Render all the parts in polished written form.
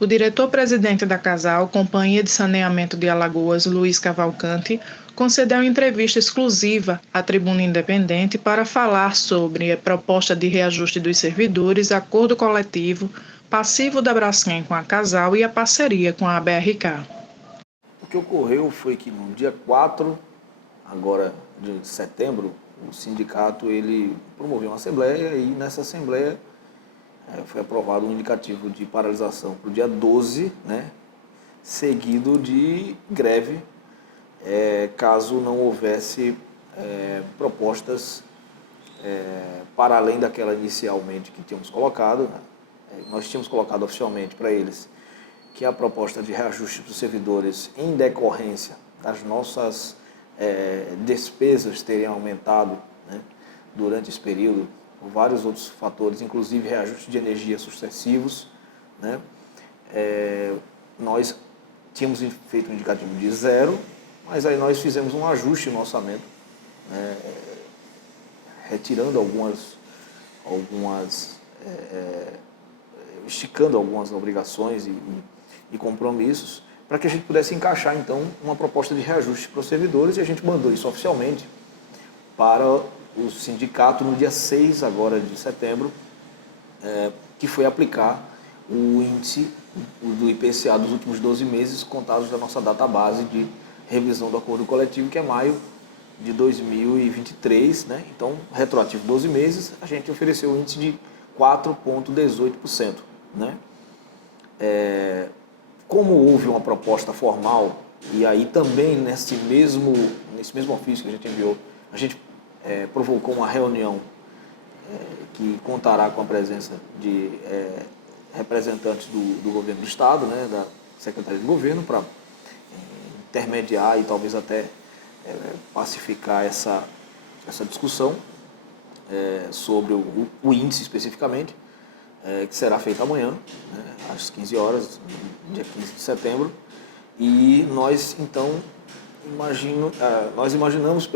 O diretor-presidente da Casal, Companhia de Saneamento de Alagoas, Luiz Cavalcante, concedeu entrevista exclusiva à Tribuna Independente para falar sobre a proposta de reajuste dos servidores, acordo coletivo, passivo da Braskem com a Casal e a parceria com a BRK. O que ocorreu foi que no dia 4 agora de setembro, o sindicato ele promoveu uma assembleia e nessa assembleia foi aprovado um indicativo de paralisação para o dia 12, né, seguido de greve, caso não houvesse propostas para além daquela inicialmente que tínhamos colocado. Nós tínhamos colocado oficialmente para eles que a proposta de reajuste dos servidores em decorrência das nossas despesas teriam aumentado, né, durante esse período, por vários outros fatores, inclusive reajuste de energia sucessivos, né. Nós tínhamos feito um indicativo de 0, mas aí nós fizemos um ajuste no orçamento, né, retirando esticando algumas obrigações e compromissos, para que a gente pudesse encaixar, então, uma proposta de reajuste para os servidores, e a gente mandou isso oficialmente para o sindicato no dia 6 agora de setembro, que foi aplicar o índice do IPCA dos últimos 12 meses, contados da nossa database de revisão do acordo coletivo, que é maio de 2023, né? Então, retroativo 12 meses, a gente ofereceu o índice de 4,18%, né? Como houve uma proposta formal, e aí também nesse mesmo ofício que a gente enviou, a gente provocou uma reunião que contará com a presença de representantes do governo do Estado, né, da Secretaria de Governo, para intermediar e talvez até pacificar essa discussão sobre o índice especificamente, que será feito amanhã, né, às 15 horas, dia 15 de setembro. E nós, então, nós imaginamos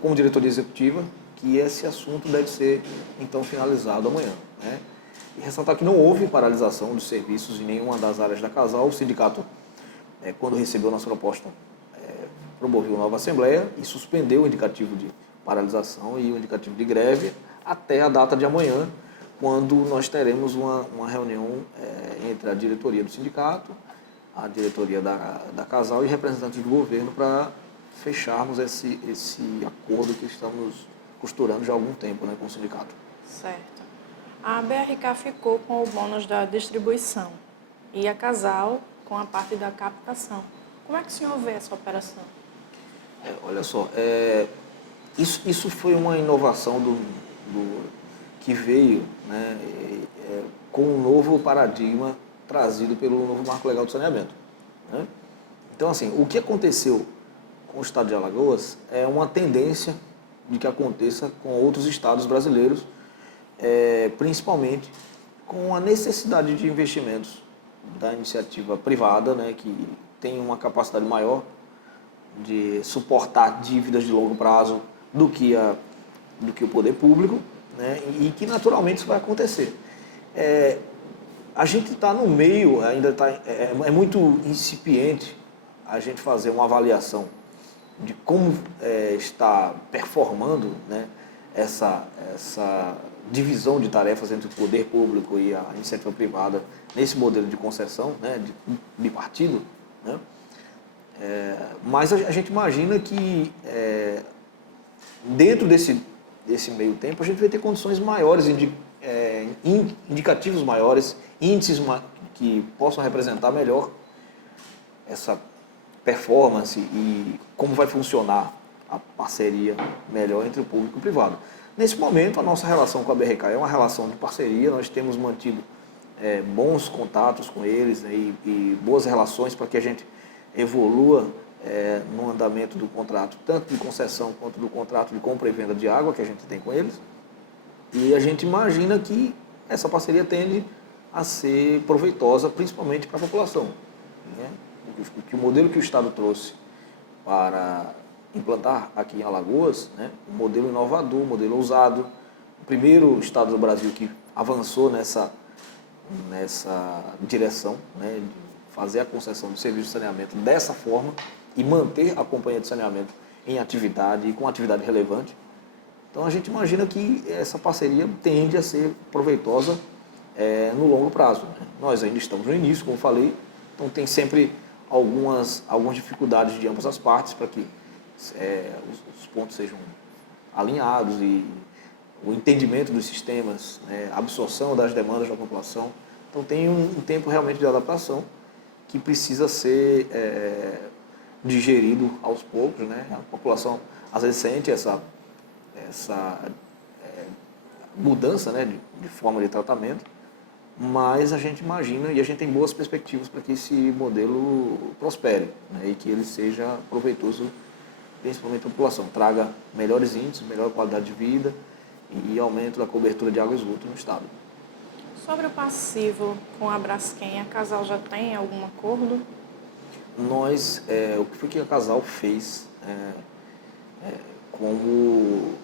como diretoria executiva que esse assunto deve ser, então, finalizado amanhã, né? E ressaltar que não houve paralisação dos serviços em nenhuma das áreas da Casal. O sindicato, quando recebeu a nossa proposta, promoveu nova assembleia e suspendeu o indicativo de paralisação e o indicativo de greve até a data de amanhã, quando nós teremos uma reunião entre a diretoria do sindicato, a diretoria da Casal e representantes do governo para fecharmos esse acordo que estamos costurando já há algum tempo, né, com o sindicato. Certo. A BRK ficou com o bônus da distribuição e a Casal com a parte da captação. Como é que o senhor vê essa operação? Olha só, isso foi uma inovação que veio, né, com um novo paradigma trazido pelo novo Marco Legal do Saneamento, né? Então, assim, o que aconteceu com o estado de Alagoas é uma tendência de que aconteça com outros estados brasileiros, principalmente com a necessidade de investimentos da iniciativa privada, né, que tem uma capacidade maior de suportar dívidas de longo prazo do que o poder público, né, e que naturalmente isso vai acontecer. A gente está no meio, ainda é muito incipiente a gente fazer uma avaliação de como está performando, né, essa divisão de tarefas entre o poder público e a iniciativa privada nesse modelo de concessão, né, de bipartido, né? Mas a gente imagina que dentro desse meio tempo a gente vai ter condições maiores, indicativos maiores, índices que possam representar melhor essa performance e como vai funcionar a parceria melhor entre o público e o privado. Nesse momento, a nossa relação com a BRK é uma relação de parceria. Nós temos mantido bons contatos com eles, né, e boas relações para que a gente evolua no andamento do contrato, tanto de concessão quanto do contrato de compra e venda de água que a gente tem com eles. E a gente imagina que essa parceria tende a ser proveitosa, principalmente para a população, né? Que o modelo que o Estado trouxe para implantar aqui em Alagoas, né, um modelo inovador, um modelo ousado, o primeiro Estado do Brasil que avançou nessa nessa direção, né, de fazer a concessão do serviço de saneamento dessa forma e manter a companhia de saneamento em atividade e com atividade relevante. Então a gente imagina que essa parceria tende a ser proveitosa no longo prazo, né? Nós ainda estamos no início, como falei, então tem sempre algumas dificuldades de ambas as partes para que os pontos sejam alinhados e o entendimento dos sistemas, né, a absorção das demandas da população. Então tem um tempo realmente de adaptação que precisa ser digerido aos poucos, né? A população às vezes sente essa mudança, né, de forma de tratamento, mas a gente imagina e a gente tem boas perspectivas para que esse modelo prospere, né, e que ele seja proveitoso principalmente para a população, traga melhores índices, melhor qualidade de vida e aumento da cobertura de água e esgoto no estado. Sobre o passivo com a Braskem, a Casal já tem algum acordo? Nós, o que foi que a Casal fez como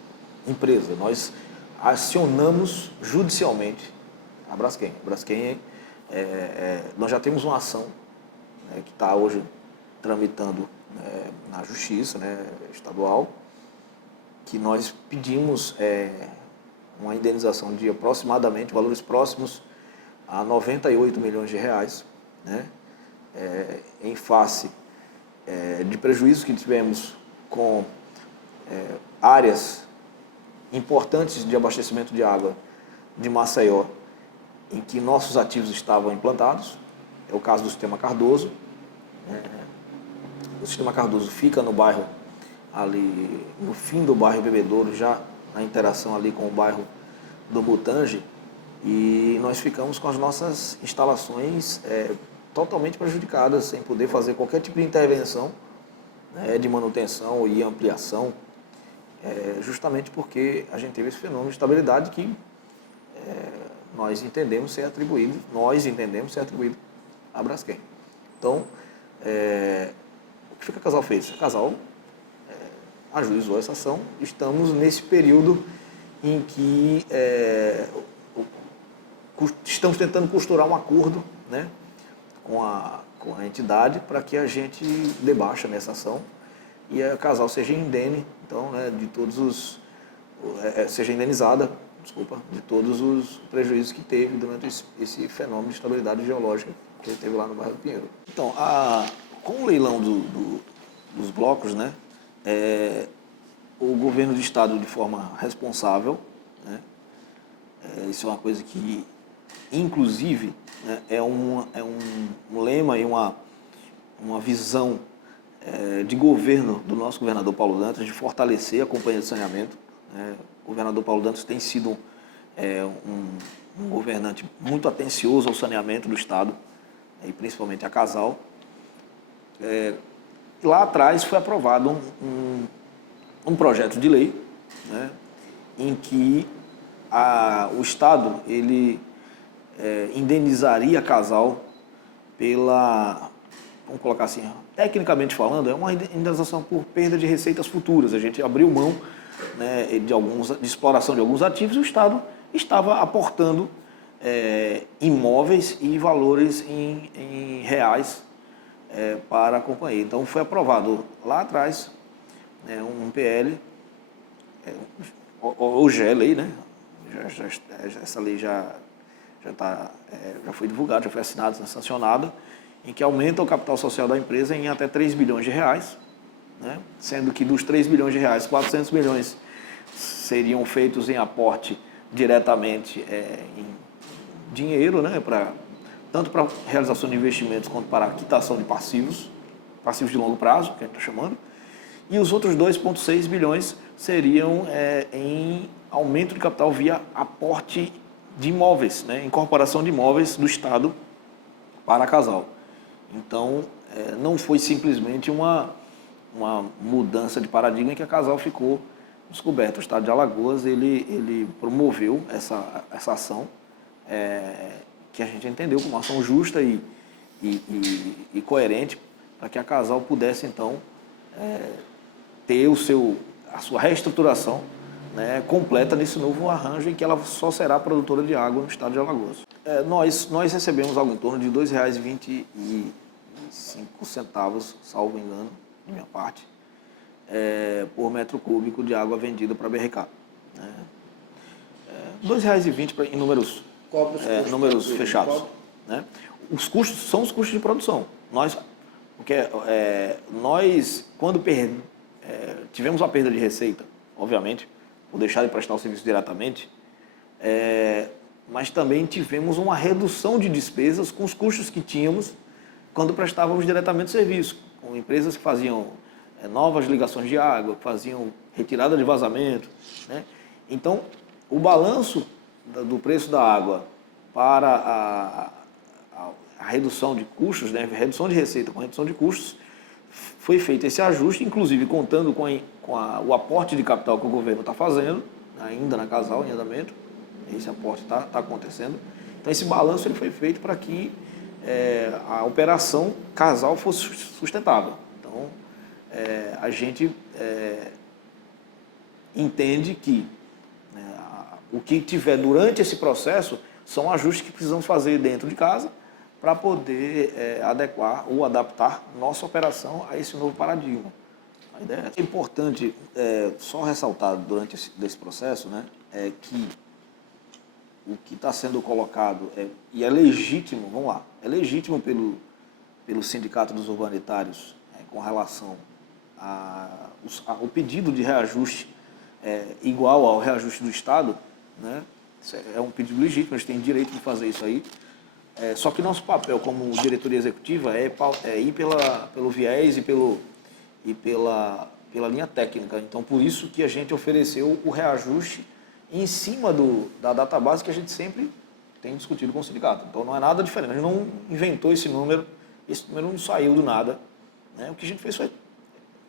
empresa? Nós acionamos judicialmente a Braskem. A Braskem, nós já temos uma ação, né, que está hoje tramitando na Justiça, né, estadual, que nós pedimos uma indenização de aproximadamente valores próximos a 98 milhões de reais, né, em face de prejuízos que tivemos com áreas importantes de abastecimento de água de Maceió, em que nossos ativos estavam implantados. É o caso do Sistema Cardoso. O Sistema Cardoso fica no bairro, ali no fim do bairro Bebedouro, já na interação ali com o bairro do Mutange, e nós ficamos com as nossas instalações totalmente prejudicadas, sem poder fazer qualquer tipo de intervenção, né, de manutenção e ampliação, justamente porque a gente teve esse fenômeno de estabilidade que nós entendemos ser atribuído à Braskem. Então, o que a Casal fez? A Casal ajuizou essa ação. Estamos nesse período em que estamos tentando costurar um acordo, né, com a entidade para que a gente debaixa nessa ação e a Casal seja indene, então, né, de todos os seja indenizada, de todos os prejuízos que teve durante esse fenômeno de estabilidade geológica que teve lá no bairro do Pinheiro. Então, com o leilão dos blocos, né, o governo do estado, de forma responsável, né, isso é uma coisa que, inclusive, né, é um lema e uma visão de governo do nosso governador Paulo Dantas, de fortalecer a companhia de saneamento, né. O governador Paulo Dantas tem sido um governante muito atencioso ao saneamento do estado, e principalmente a Casal. Lá atrás foi aprovado um projeto de lei, né, em que o estado ele indenizaria a Casal pela, vamos colocar assim, tecnicamente falando, é uma indenização por perda de receitas futuras. A gente abriu mão, né, de exploração de alguns ativos e o estado estava aportando imóveis e valores em reais para a companhia. Então foi aprovado lá atrás, né, um PL, hoje é lei, né? Essa lei já foi divulgada, já foi assinada, sancionada, em que aumenta o capital social da empresa em até 3 bilhões de reais, né? Sendo que dos 3 bilhões de reais, 400 milhões seriam feitos em aporte diretamente em dinheiro, né? Tanto para realização de investimentos quanto para a quitação de passivos de longo prazo, que a gente está chamando, e os outros 2,6 bilhões seriam em aumento de capital via aporte de imóveis, né? Incorporação de imóveis do Estado para a Casal. Então, não foi simplesmente uma mudança de paradigma em que a Casal ficou descoberta. O Estado de Alagoas ele promoveu essa ação, que a gente entendeu como uma ação justa e coerente, para que a Casal pudesse, então, ter a sua reestruturação né, completa nesse novo arranjo em que ela só será produtora de água no estado de Alagoas. Nós recebemos algo em torno de R$ 2,25, salvo engano, de minha parte, por metro cúbico de água vendida para a BRK. Né? R$ 2,20 em números, números fechados. Né? Os custos são os custos de produção. Nós, quando tivemos uma perda de receita, obviamente, por deixar de prestar o serviço diretamente, mas também tivemos uma redução de despesas com os custos que tínhamos quando prestávamos diretamente o serviço, com empresas que faziam novas ligações de água, que faziam retirada de vazamento. Né? Então, o balanço do preço da água para a redução de custos, né? Redução de receita com redução de custos, foi feito esse ajuste, inclusive contando com o aporte de capital que o governo está fazendo, ainda na Casal, em andamento. Esse aporte está acontecendo. Então, esse balanço ele foi feito para que a operação Casal fosse sustentável. Então, a gente entende que o que tiver durante esse processo são ajustes que precisamos fazer dentro de casa para poder adequar ou adaptar nossa operação a esse novo paradigma. A ideia é importante só ressaltar durante esse processo, né, é que o que está sendo colocado e é legítimo, vamos lá, é legítimo pelo Sindicato dos Urbanitários com relação ao pedido de reajuste igual ao reajuste do Estado, né? Isso é um pedido legítimo, eles têm direito de fazer isso aí. Só que nosso papel como diretoria executiva é ir pelo viés e pela linha técnica. Então, por isso que a gente ofereceu o reajuste em cima da database que a gente sempre tem discutido com o sindicato. Então, não é nada diferente. A gente não inventou esse número não saiu do nada. Né? O que a gente fez foi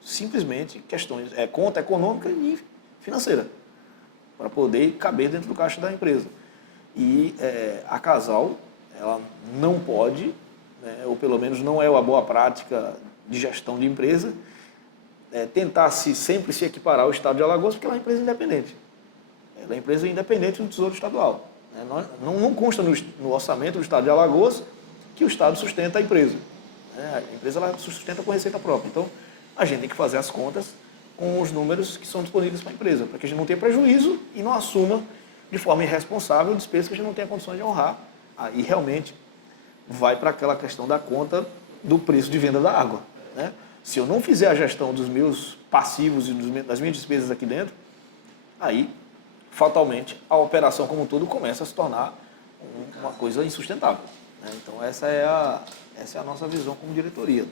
simplesmente questões, conta econômica e financeira, para poder caber dentro do caixa da empresa. E a Casal, ela não pode, né, ou pelo menos não é uma boa prática de gestão de empresa, tentar sempre se equiparar ao Estado de Alagoas, porque ela é uma empresa independente. Ela é uma empresa independente do Tesouro Estadual. Não consta no orçamento do Estado de Alagoas que o Estado sustenta a empresa. A empresa ela sustenta com receita própria. Então, a gente tem que fazer as contas com os números que são disponíveis para a empresa, para que a gente não tenha prejuízo e não assuma de forma irresponsável despesas que a gente não tenha condições de honrar. Aí realmente vai para aquela questão da conta do preço de venda da água. Né? Se eu não fizer a gestão dos meus passivos e das minhas despesas aqui dentro, aí, fatalmente, a operação como um todo começa a se tornar uma coisa insustentável. Né? Então, essa é a nossa visão como diretoria.